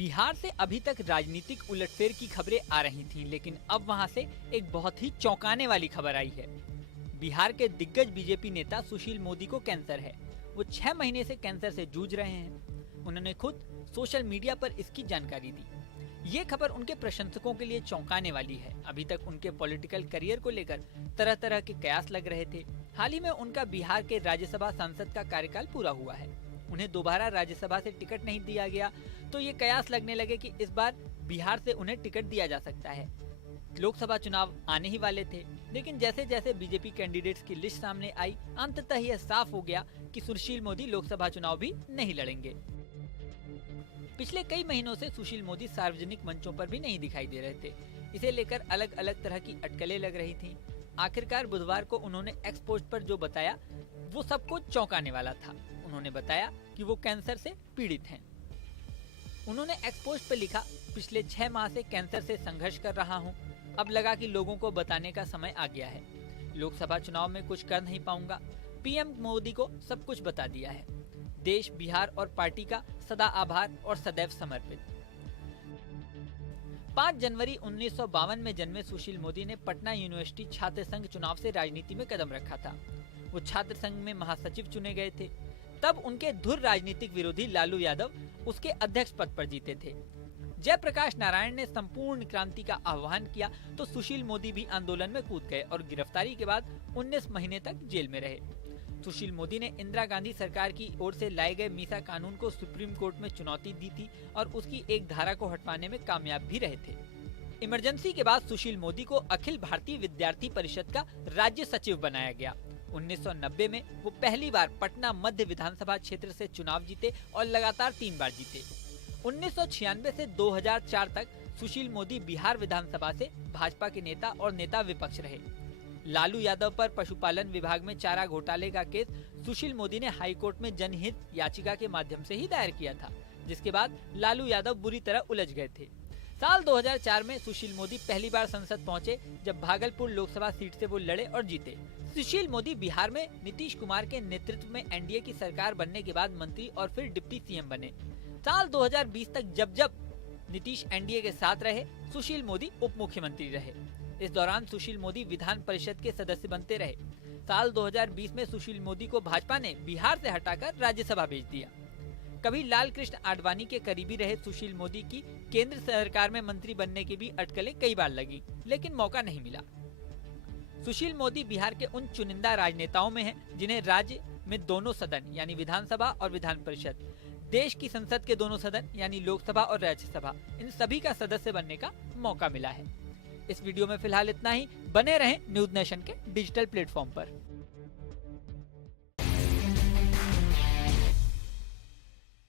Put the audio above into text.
बिहार से अभी तक राजनीतिक उलटफेर की खबरें आ रही थीं, लेकिन अब वहां से एक बहुत ही चौंकाने वाली खबर आई है। बिहार के दिग्गज बीजेपी नेता सुशील मोदी को कैंसर है। वो 6 महीने से कैंसर से जूझ रहे हैं। उन्होंने खुद सोशल मीडिया पर इसकी जानकारी दी। ये खबर उनके प्रशंसकों के लिए चौंकाने वाली है। अभी तक उनके पॉलिटिकल करियर को लेकर तरह तरह के कयास लग रहे थे। हाल ही में उनका बिहार के राज्यसभा सांसद का कार्यकाल पूरा हुआ है। उन्हें दोबारा राज्यसभा से टिकट नहीं दिया गया, तो ये कयास लगने लगे कि इस बार बिहार से उन्हें टिकट दिया जा सकता है। लोकसभा चुनाव आने ही वाले थे, लेकिन जैसे जैसे बीजेपी कैंडिडेट्स की लिस्ट सामने आई, अंततः यह साफ हो गया कि सुशील मोदी लोकसभा चुनाव भी नहीं लड़ेंगे। पिछले कई महीनों से सुशील मोदी सार्वजनिक मंचों पर भी नहीं दिखाई दे रहे थे। इसे लेकर अलग अलग तरह की अटकलें लग रही थीं। आखिरकार बुधवार को उन्होंने एक्स पोस्ट पर जो बताया वो सबको चौंकाने वाला था। उन्होंने बताया कि वो कैंसर से पीड़ित हैं। उन्होंने एक्स पोस्ट पर लिखा, पिछले 6 माह से कैंसर से संघर्ष कर रहा हूँ। अब लगा कि लोगों को बताने का समय आ गया है। लोकसभा चुनाव में कुछ कर नहीं पाऊंगा। पीएम मोदी को सब कुछ बता दिया है। देश, बिहार और पार्टी का सदा आभार और सदैव समर्पित। 5 जनवरी 1952 में जन्मे सुशील मोदी ने पटना यूनिवर्सिटी छात्र संघ चुनाव से राजनीति में कदम रखा था। वो छात्र संघ में महासचिव चुने गए थे। तब उनके धुर राजनीतिक विरोधी लालू यादव उसके अध्यक्ष पद पर जीते थे। जयप्रकाश नारायण ने संपूर्ण क्रांति का आह्वान किया तो सुशील मोदी भी आंदोलन में कूद गए और गिरफ्तारी के बाद 19 महीने तक जेल में रहे। सुशील मोदी ने इंदिरा गांधी सरकार की ओर से लाए गए मीसा कानून को सुप्रीम कोर्ट में चुनौती दी थी और उसकी एक धारा को हटवाने में कामयाब भी रहे थे। इमरजेंसी के बाद सुशील मोदी को अखिल भारतीय विद्यार्थी परिषद का राज्य सचिव बनाया गया। 1990 में वो पहली बार पटना मध्य विधानसभा क्षेत्र से चुनाव जीते और लगातार 3 बार जीते। 1996 से 2004 तक सुशील मोदी बिहार विधानसभा से भाजपा के नेता और नेता विपक्ष रहे। लालू यादव पर पशुपालन विभाग में चारा घोटाले का केस सुशील मोदी ने हाई कोर्ट में जनहित याचिका के माध्यम से ही दायर किया था, जिसके बाद लालू यादव बुरी तरह उलझ गए थे। साल 2004 में सुशील मोदी पहली बार संसद पहुंचे, जब भागलपुर लोकसभा सीट से वो लड़े और जीते। सुशील मोदी बिहार में नीतीश कुमार के नेतृत्व में एनडीए की सरकार बनने के बाद मंत्री और फिर डिप्टी सीएम बने। साल 2020 तक जब नीतीश एनडीए के साथ रहे, सुशील मोदी उप मुख्यमंत्री रहे। इस दौरान सुशील मोदी विधान परिषद के सदस्य बनते रहे। साल 2020 में सुशील मोदी को भाजपा ने बिहार से हटाकर राज्यसभा भेज दिया। कभी लाल कृष्ण आडवाणी के करीबी रहे सुशील मोदी की केंद्र सरकार में मंत्री बनने की भी अटकलें कई बार लगी, लेकिन मौका नहीं मिला। सुशील मोदी बिहार के उन चुनिंदा राजनेताओं में हैं जिन्हें राज्य में दोनों सदन यानी विधानसभा और विधान परिषद, देश की संसद के दोनों सदन यानी लोकसभा और राज्यसभा, इन सभी का सदस्य बनने का मौका मिला है। इस वीडियो में फिलहाल इतना ही। बने रहें न्यूज नेशन के डिजिटल प्लेटफॉर्म पर।